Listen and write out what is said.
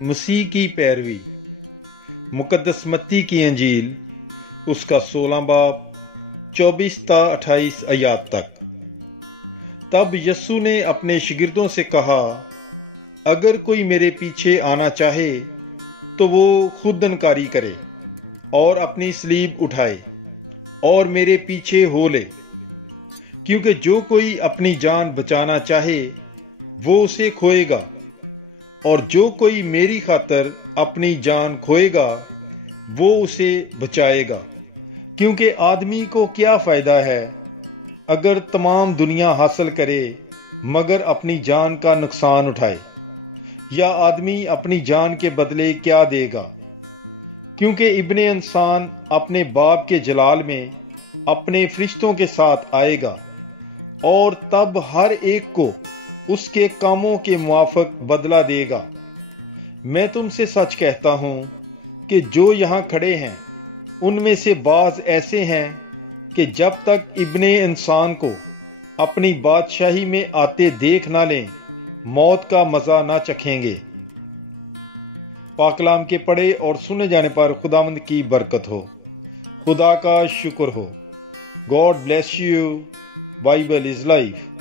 مسیح کی پیروی۔ مقدس متی کی انجیل، اس کا 16 باب 24 تا 28 آیات تک۔ تب یسوع نے اپنے شاگردوں سے کہا، اگر کوئی میرے پیچھے آنا چاہے تو وہ خود انکاری کرے اور اپنی صلیب اٹھائے اور میرے پیچھے ہو لے، کیونکہ جو کوئی اپنی جان بچانا چاہے وہ اسے کھوئے گا، اور جو کوئی میری خاطر اپنی جان کھوئے گا وہ اسے بچائے گا۔ کیونکہ آدمی کو کیا فائدہ ہے اگر تمام دنیا حاصل کرے مگر اپنی جان کا نقصان اٹھائے؟ یا آدمی اپنی جان کے بدلے کیا دے گا؟ کیونکہ ابن انسان اپنے باپ کے جلال میں اپنے فرشتوں کے ساتھ آئے گا، اور تب ہر ایک کو اس کے کاموں کے موافق بدلہ دے گا۔ میں تم سے سچ کہتا ہوں کہ جو یہاں کھڑے ہیں ان میں سے بعض ایسے ہیں کہ جب تک ابن انسان کو اپنی بادشاہی میں آتے دیکھ نہ لیں موت کا مزہ نہ چکھیں گے۔ پاک کلام کے پڑھے اور سنے جانے پر خداوند کی برکت ہو۔ خدا کا شکر ہو۔ God bless you. Bible is life.